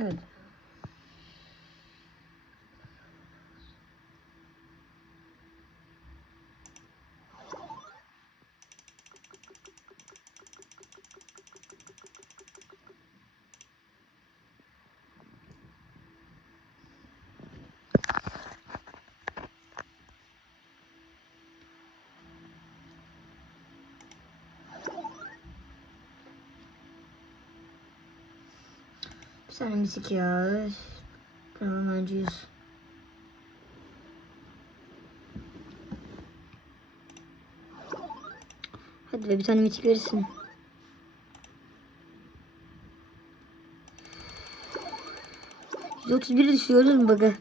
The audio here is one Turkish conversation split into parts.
Evet. Tane misik ya. Öf. Kanalıncıyız. Hadi be bir tane misik verirsin. %31 düşüyor gördün mü bug'ı?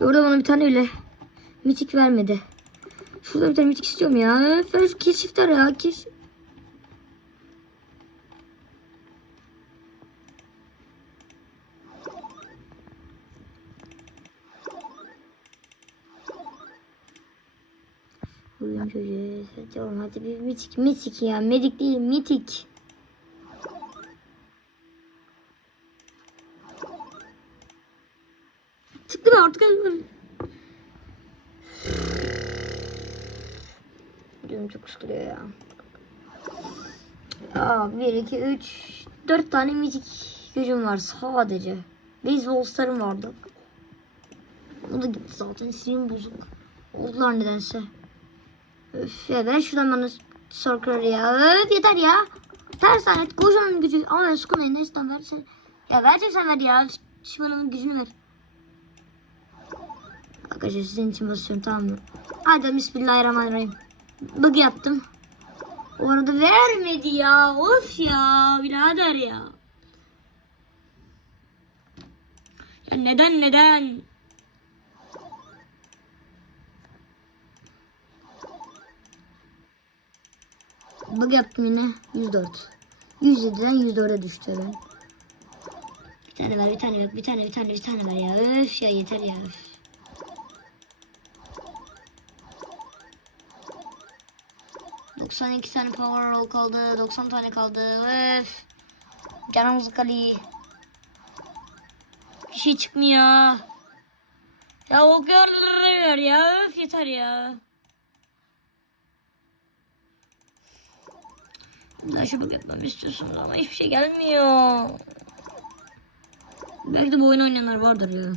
Orada bana bir tane bile mitik vermedi. Şurada bir tane mitik istiyorum ya. Şu keşifler ya. Keş... Uyum çocuğu. Tamam hadi bir mitik mitik ya. Medik değil mitik. Çıktı mı artık? Canım çok sıkılıyor ya. Aa, 1, 2, 3, 4 tane mitik gücüm var sadece. Beyzbol starım vardı. O da gitti zaten sinirim bozuk. Oldular nedense. Öf ya ver şuradan bana Sorkları ya. Öf yeter ya. Ters tane kocaman gücü. Ama ben Skuna'yı neyse versen. Ya vereceksen ver ya. Şivan'ın gücünü ver. Arkadaşlar sizin için basıyorum tamam mı? Hadi bismillahirrahmanirrahim. Bug yaptım. O arada vermedi ya. Of ya birader ya. Ya neden neden? Bug yaptım yine 104. 107'den 104'e düştü ben. Bir tane ver, bir tane yok, bir tane, bir tane, bir tane ver ya. Öf ya yeter ya. Öf. İki tane power roll kaldı. 90 tane kaldı. Öf. Canım sıkılıyor. Bir şey çıkmıyor. Ya o kadar ya. Öf yeter ya. Daha çabuk yapmamı istiyorsunuz ama hiçbir şey gelmiyor. Belki de bu oyun oynayanlar vardır ya.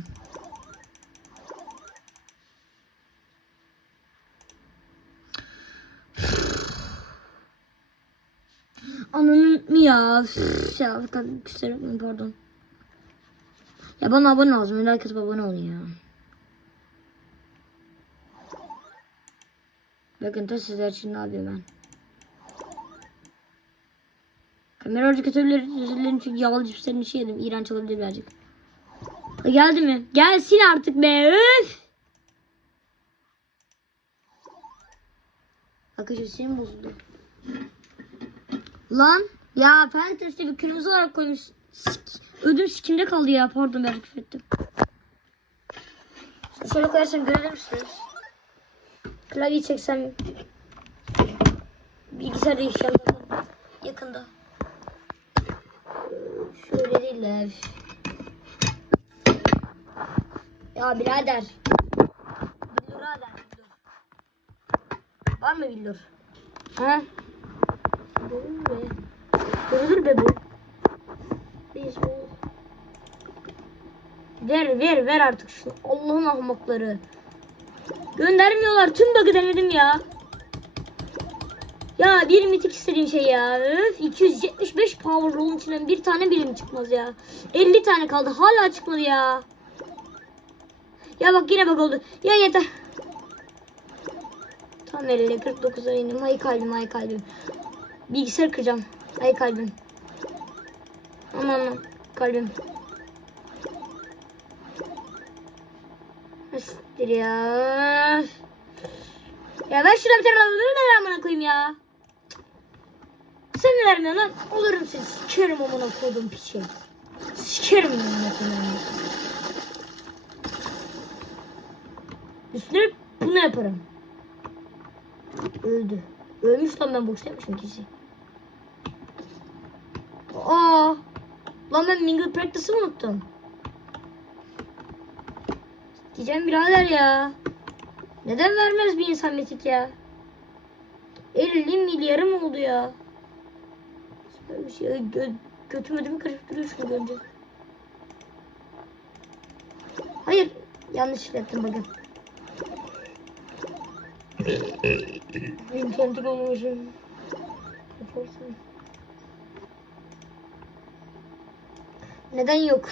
Ananın mı ya? Ya kusura pardon. Ya bana abone lazım. Herkes abone olun ya. Bakın da sizler için ne yapıyorum ben. Kamera kötüleri özür dilerim çünkü yağlı cipslerin işi yedim. İğrenç olabilir birazcık. Geldi mi? Gelsin artık be. Üf. Arkadaşlar senin bozuldu. Lan ya Fantasy'de bir kırmızı olarak koymuş. Sik. Ödüm sikimde kaldı ya. Pardon ben küfür ettim. Şöyle koyarsam görebilir misiniz? Klavyeyi çeksem bilgisayar inşallah yakında. Şöyle değil de. Ya birader. Billur. Var mı billur? Ha? Görür be. Görülür be bu. Biz bu. Ver ver ver artık şunu. Allah'ın ahmakları. Göndermiyorlar. Tüm bug'ı denedim ya. Ya bir mitik istediğim şey ya. Öf 275 power roll'un içinden bir tane bile mi çıkmaz ya? 50 tane kaldı. Hala çıkmadı ya. Ya bak yine bak oldu. Ya yeter. Tam 50 49'a indim. Ay kalbim ay kalbim. Bilgisayar kıracağım. Ay kalbim. Aman aman kalbim. Nasıldır ya? Ya ver şuna bir tane alır da amına koyayım ya. Vermiyorsun lan? Olurum seni. Sikerim amına koydum piçi. Sikerim amına koyayım. Üstüne bunu yaparım. Öldü. Ölmüş lan ben boştaymışım kişi. Aa. Lan ben Mingle Practice'ı unuttum. Diyeceğim birader ya. Neden vermez bir insan metik ya? 50 milyarım oldu ya. Şey. Gö götüm ödümü karışıp duruyor şunu görünce. Hayır. Yanlış yaptım bakın. Olmamışım. Yaparsın. Neden yok?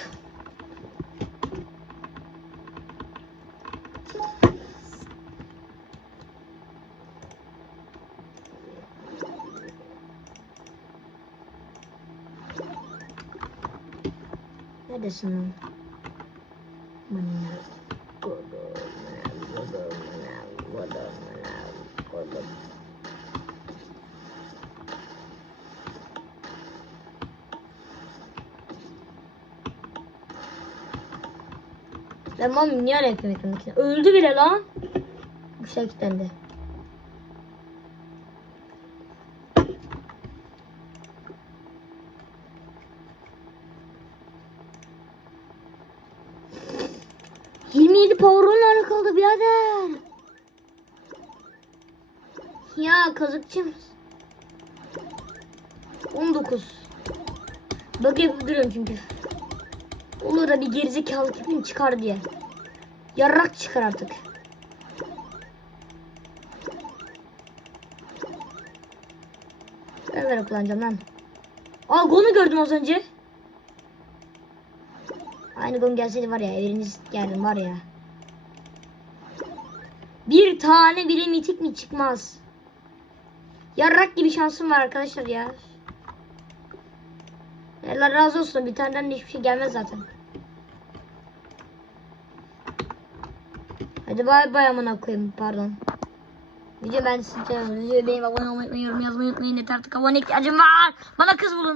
Neredesin lan? Mına kodum, mına niye öyle yapıyorsun? Öldü bile lan. Güzel şey kitlendi. 97 power'un kaldı birader. Ya kazıkçım. 19. Bakıp duruyorum çünkü. Olur da bir gerizekalı tipim çıkar diye. Yarrak çıkar artık. Nerelere kullanacağım lan? Aa Gon'u gördüm az önce. Aynı Gon gelseydi var ya eviniz geldim var ya. Bir tane bile mitik mi çıkmaz. Yarrak gibi şansım var arkadaşlar ya. Allah razı olsun bir taneden de hiçbir şey gelmez zaten. Hadi bay bay amına koyayım pardon. Video ben size videoyu beğenip abone olmayı yorum yazmayı unutmayın. Yeter artık abone ihtiyacım var. Bana kız bulun.